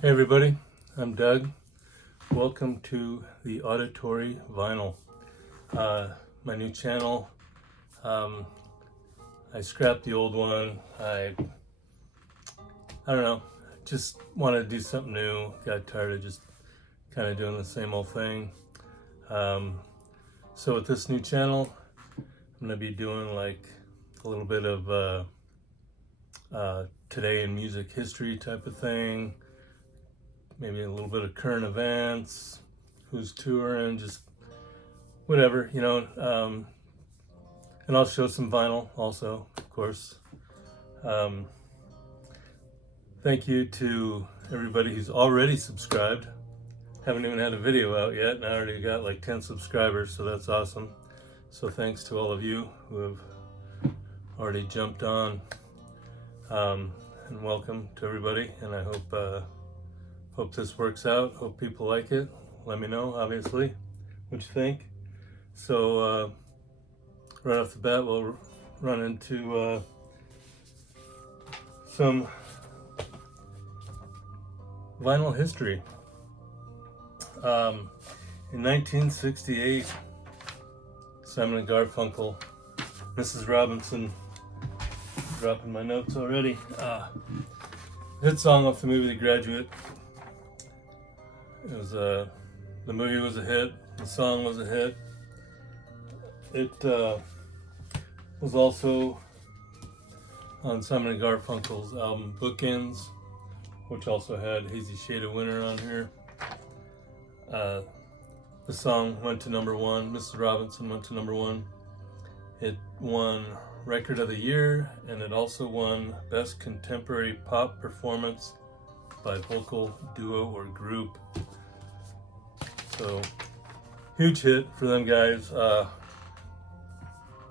Hey everybody, I'm Doug. Welcome to the Auditory Vinyl. My new channel. Um, I scrapped the old one. I don't know. Just wanted to do something new. Got tired of just kind of doing the same old thing. Um, so with this new channel, I'm gonna be doing like a little bit of today in music history type of thing. Maybe a little bit of current events, who's touring, just whatever, and I'll show some vinyl also, of course. Um, Thank you to everybody who's already subscribed. Haven't even had a video out yet, and I already got like 10 subscribers, so that's awesome. So thanks to all of you who have already jumped on, and welcome to everybody. And I hope this works out. Hope people like it. Let me know, obviously, what you think. So right off the bat, we'll run into some vinyl history. In 1968, Simon and Garfunkel, Mrs. Robinson, dropping my notes already. Hit song off the movie The Graduate. It was the movie was a hit. The song was a hit. It was also on Simon and Garfunkel's album Bookends, which also had Hazy Shade of Winter on here. The song went to number one. Mrs. Robinson went to number one. It won Record of the Year, and it also won Best Contemporary Pop Performance by Vocal Duo or Group. So, huge hit for them guys. A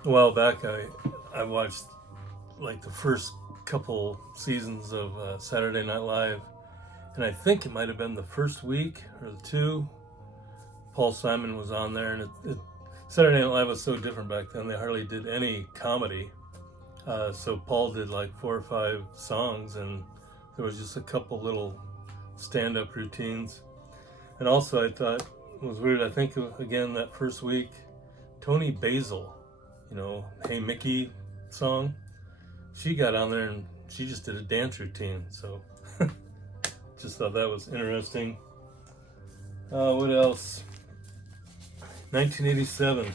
while back, I watched like the first couple seasons of Saturday Night Live, and I think it might have been the first week or the two. Paul Simon was on there, and Saturday Night Live was so different back then. They hardly did any comedy. So Paul did like 4 or 5 songs, and there was just a couple little stand-up routines. And also I thought it was weird, I think again that first week, Toni Basil, Hey Mickey song, she got on there and she just did a dance routine. So just thought that was interesting. What else? 1987,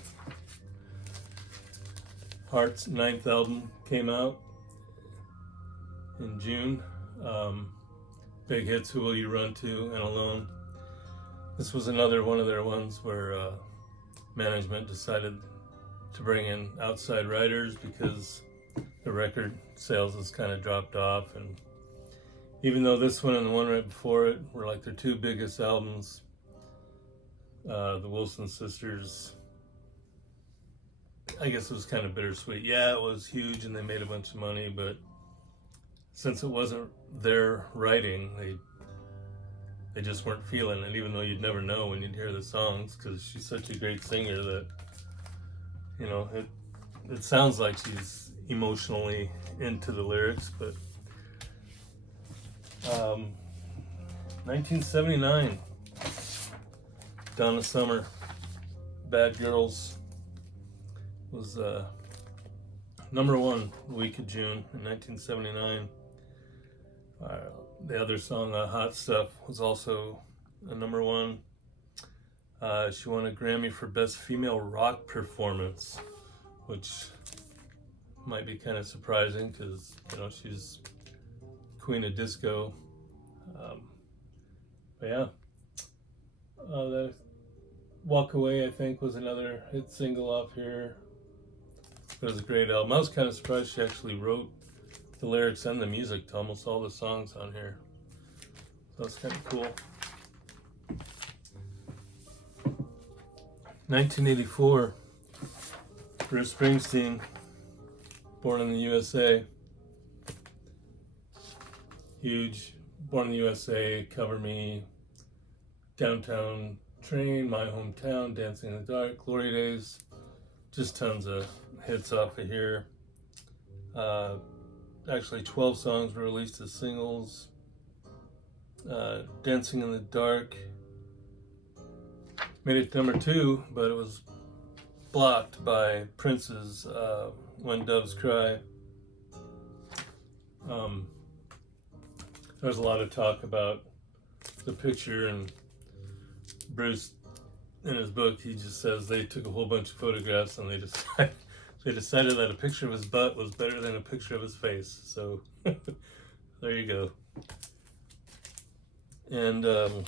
Heart's 9th album came out in June. Big hits, Who Will You Run To, and Alone. This was another one of their ones where management decided to bring in outside writers because the record sales has kind of dropped off. And even though this one and the one right before it were like their 2 biggest albums, the Wilson sisters, I guess it was kind of bittersweet. Yeah, it was huge and they made a bunch of money, but since it wasn't their writing, they just weren't feeling it, even though you'd never know when you'd hear the songs, because she's such a great singer that, it sounds like she's emotionally into the lyrics. But 1979, Donna Summer, Bad Girls, was number one the week of June in 1979. The other song, Hot Stuff, was also a number one. She won a Grammy for Best Female Rock Performance, which might be kind of surprising because, she's Queen of Disco. But yeah. The Walk Away, I think, was another hit single off here. It was a great album. I was kind of surprised she actually wrote the lyrics and the music to almost all the songs on here. So that's kind of cool. 1984, Bruce Springsteen, Born in the USA. Huge. Born in the USA, Cover Me, Downtown Train, My Hometown, Dancing in the Dark, Glory Days. Just tons of hits off of here. Actually, 12 songs were released as singles. Dancing in the Dark made it to number 2, but it was blocked by Prince's When Doves Cry. There's a lot of talk about the picture, and Bruce, in his book, he just says they took a whole bunch of photographs and they decided that a picture of his butt was better than a picture of his face. So there you go. And in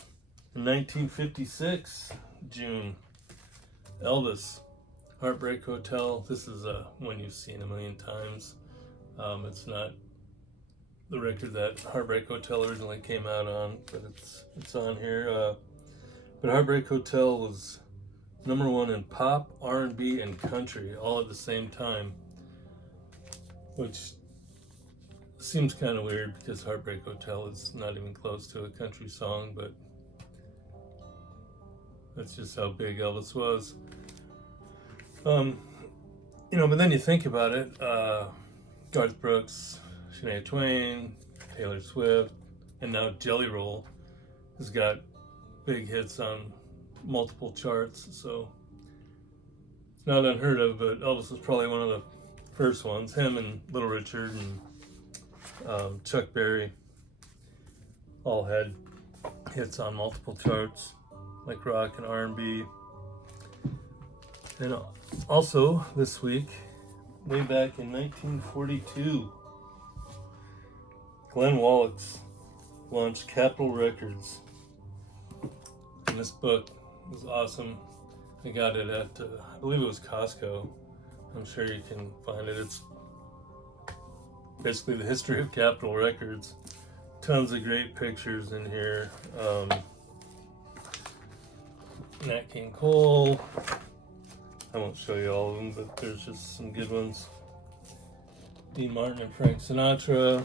1956, June, Elvis, Heartbreak Hotel. This is one you've seen a million times. It's not the record that Heartbreak Hotel originally came out on, but it's on here. But Heartbreak Hotel was number 1 in pop, R&B, and country all at the same time, which seems kind of weird because Heartbreak Hotel is not even close to a country song, but that's just how big Elvis was. But then you think about it, Garth Brooks, Shania Twain, Taylor Swift, and now Jelly Roll has got big hits on multiple charts, so it's not unheard of, but Elvis was probably one of the first ones. Him and Little Richard and Chuck Berry all had hits on multiple charts, like rock and R&B. And also this week, way back in 1942, Glenn Wallach launched Capitol Records. And this book was awesome. I got it at, I believe it was Costco. I'm sure you can find it. It's basically the history of Capitol Records. Tons of great pictures in here. Nat King Cole. I won't show you all of them, but there's just some good ones. Dean Martin and Frank Sinatra.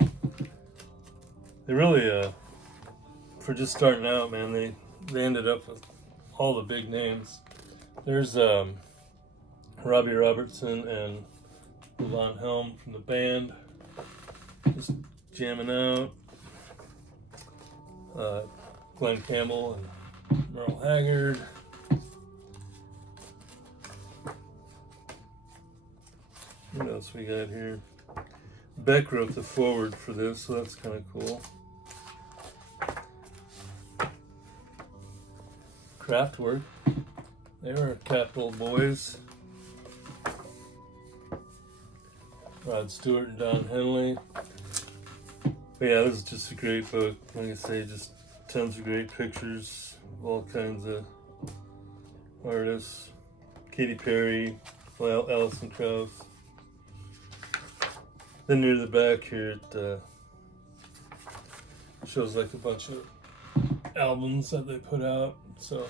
They really, for just starting out, man, they ended up with all the big names. There's Robbie Robertson and Levon Helm from the band, just jamming out. Glenn Campbell and Merle Haggard. What else we got here? Beck wrote the foreword for this, so that's kind of cool. Kraftwerk, they were Capitol boys. Rod Stewart and Don Henley. But yeah, this is just a great book. Like I say, just tons of great pictures of all kinds of artists. Katy Perry, Alison Krauss. Then near the back here, it shows like a bunch of albums that they put out. So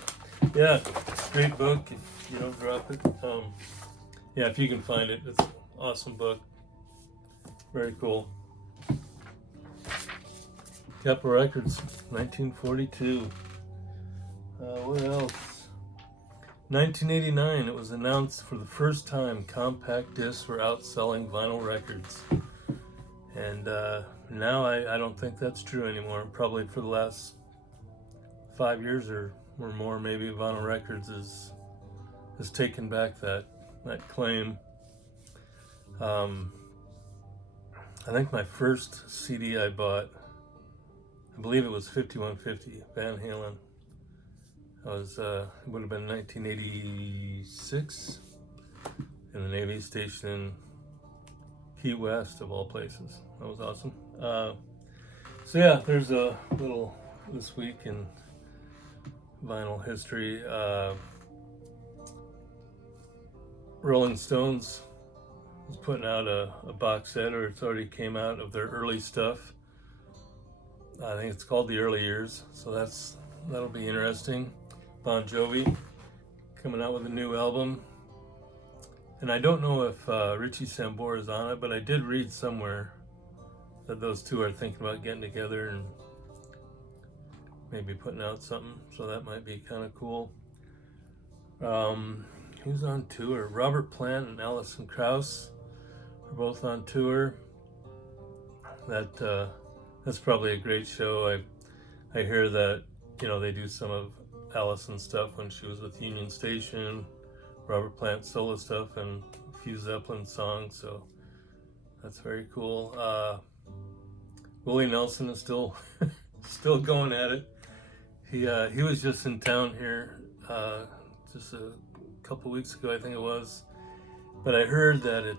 yeah, great book if you don't drop it. Yeah, if you can find it, it's an awesome book. Very cool. Capitol Records, 1942. What else? 1989, it was announced for the first time compact discs were outselling vinyl records. And now I don't think that's true anymore. Probably for the last 5 years or more, maybe vinyl records has taken back that claim. I think my first CD I bought, I believe it was 5150 Van Halen. It would have been 1986 in the Navy Station Key West, of all places. That was awesome. So yeah, there's a little this week in vinyl history. Rolling Stones was putting out a box set, or it's already came out, of their early stuff. I think it's called The Early Years, so that'll be interesting. Bon Jovi coming out with a new album. And I don't know if Richie Sambora is on it, but I did read somewhere that those two are thinking about getting together and maybe putting out something, so that might be kind of cool. Who's on tour? Robert Plant and Alison Krauss are both on tour. That's probably a great show. I hear that, they do some of Allison's stuff when she was with Union Station, Robert Plant solo stuff, and a few Zeppelin songs, so that's very cool. Willie Nelson is still still going at it. He was just in town here just a couple weeks ago, I think it was. But I heard that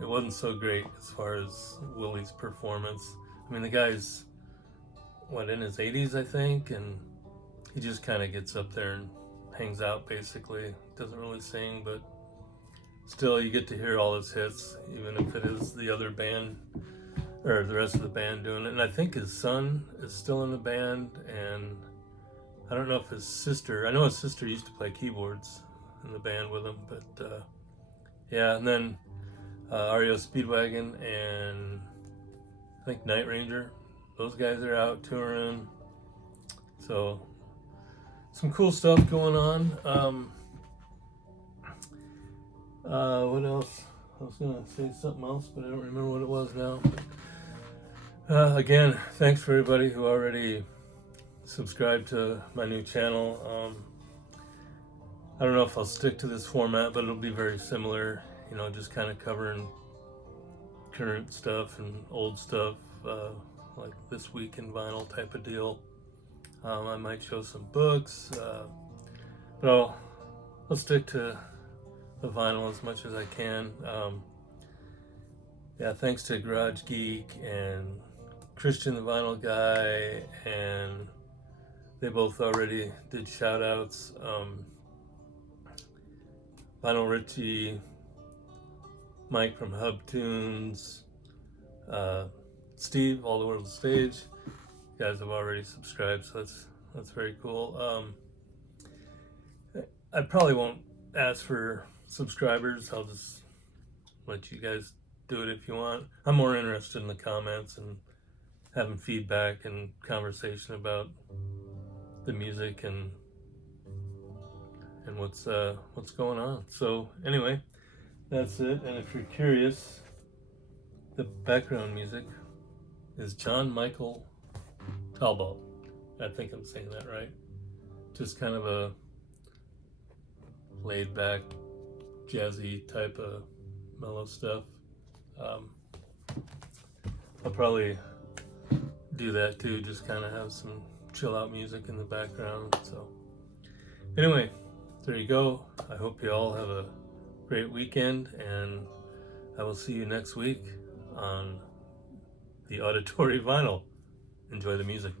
it wasn't so great as far as Willie's performance. I mean, the guy's in his 80s, I think, and he just kind of gets up there and hangs out. Basically, doesn't really sing, but still, you get to hear all his hits, even if it is the other band or the rest of the band doing it. And I think his son is still in the band, and I don't know if his sister. I know his sister used to play keyboards in the band with him, but yeah. And then REO Speedwagon and I think Night Ranger. Those guys are out touring. So some cool stuff going on. What else? I was gonna say something else, but I don't remember what it was now. Again, thanks for everybody who already subscribed to my new channel. I don't know if I'll stick to this format, but it'll be very similar. Just kind of covering current stuff and old stuff, like This Week in Vinyl type of deal. I might show some books, but I'll stick to the vinyl as much as I can. Yeah, thanks to Garage Geek and Christian the Vinyl Guy, and they both already did shout outs. Vinyl Richie, Mike from Hub Tunes, Steve, All the World Stage. You guys have already subscribed, so that's very cool. I probably won't ask for subscribers. I'll just let you guys do it if you want. I'm more interested in the comments and having feedback and conversation about the music and what's going on. So anyway, that's it. And if you're curious, the background music is John Michael Talbot. I think I'm saying that right. Just kind of a laid back, jazzy type of mellow stuff. I'll probably do that too, just kind of have some chill out music in the background. So anyway, there you go. I hope you all have a great weekend, and I will see you next week on the Auditory Vinyl. Enjoy the music.